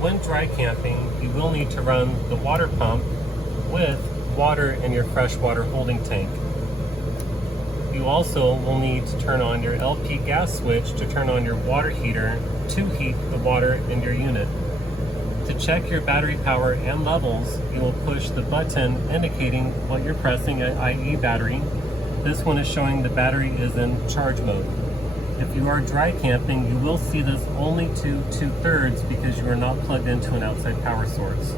When dry camping, you will need to run the water pump with water in your freshwater holding tank. You also will need to turn on your LP gas switch to turn on your water heater to heat the water in your unit. To check your battery power and levels, you will push the button indicating what you're pressing, i.e. battery. This one is showing the battery is in charge mode. If you are dry camping, you will see this only to 2/3 because you are not plugged into an outside power source.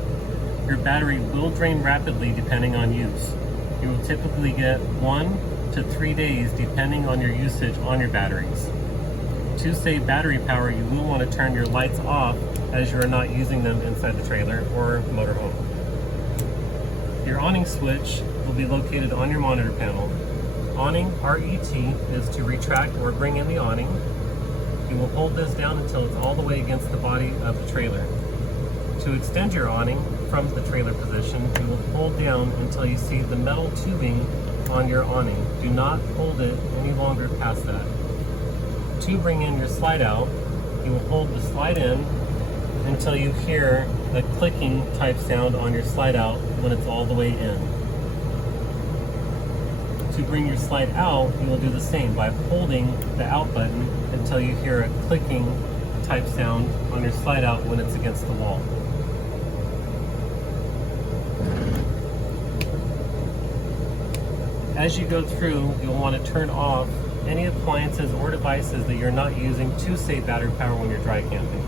Your battery will drain rapidly depending on use. You will typically get 1 to 3 days depending on your usage on your batteries. To save battery power, you will want to turn your lights off as you are not using them inside the trailer or motorhome. Your awning switch will be located on your monitor panel. Awning, RET, is to retract or bring in the awning. You will hold this down until it's all the way against the body of the trailer. To extend your awning from the trailer position, you will hold down until you see the metal tubing on your awning. Do not hold it any longer past that. To bring in your slide out, you will hold the slide in until you hear a clicking type sound on your slide out when it's all the way in. To bring your slide out, you will do the same by holding the out button until you hear a clicking type sound on your slide out when it's against the wall. As you go through, you'll want to turn off any appliances or devices that you're not using to save battery power when you're dry camping.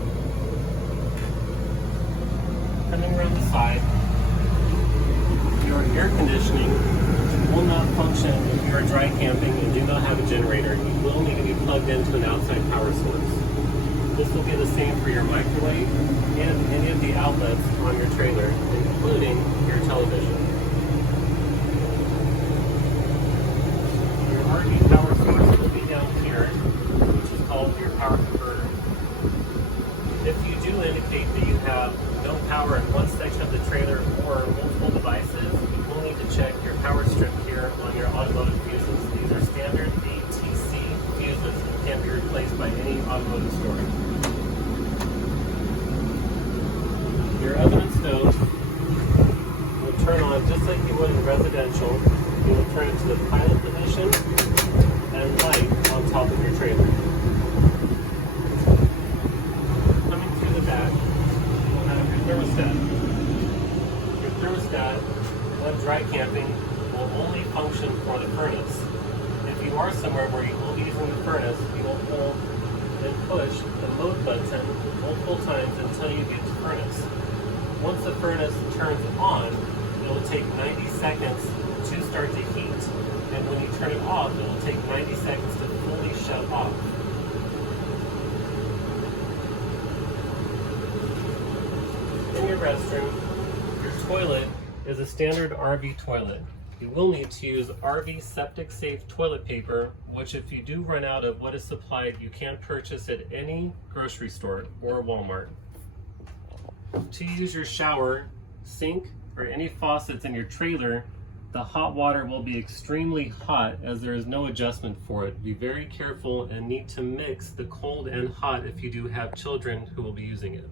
Coming around the side, your air conditioning will not function if you are dry camping and do not have a generator. You will need to be plugged into an outside power source. This will be the same for your microwave and any of the outlets on your trailer, including your television. Your RV power source will be down here, which is called your power converter. If you do indicate that you have no power in one section of the trailer or multiple devices, you will need to check your power strip here on your automotive fuses. These are standard ATC fuses and can be replaced by any automotive store. Your oven and stove will turn on just like you would in residential. You will turn it to the pilot position and light on top of your trailer. Coming through the back, you'll have your thermostat. Your thermostat, when dry camping, will only function for the furnace. If you are somewhere where you will be using the furnace, you will hold and push the mode button multiple times until you get to furnace. Once the furnace turns on, it will take 90 seconds to start to heat. And when you turn it off, it will take 90 seconds to fully shut off. In your restroom, your toilet is a standard RV toilet. You will need to use RV septic safe toilet paper, which if you do run out of what is supplied, you can purchase at any grocery store or Walmart. To use your shower, sink, or any faucets in your trailer, the hot water will be extremely hot as there is no adjustment for it. Be very careful and need to mix the cold and hot if you do have children who will be using it.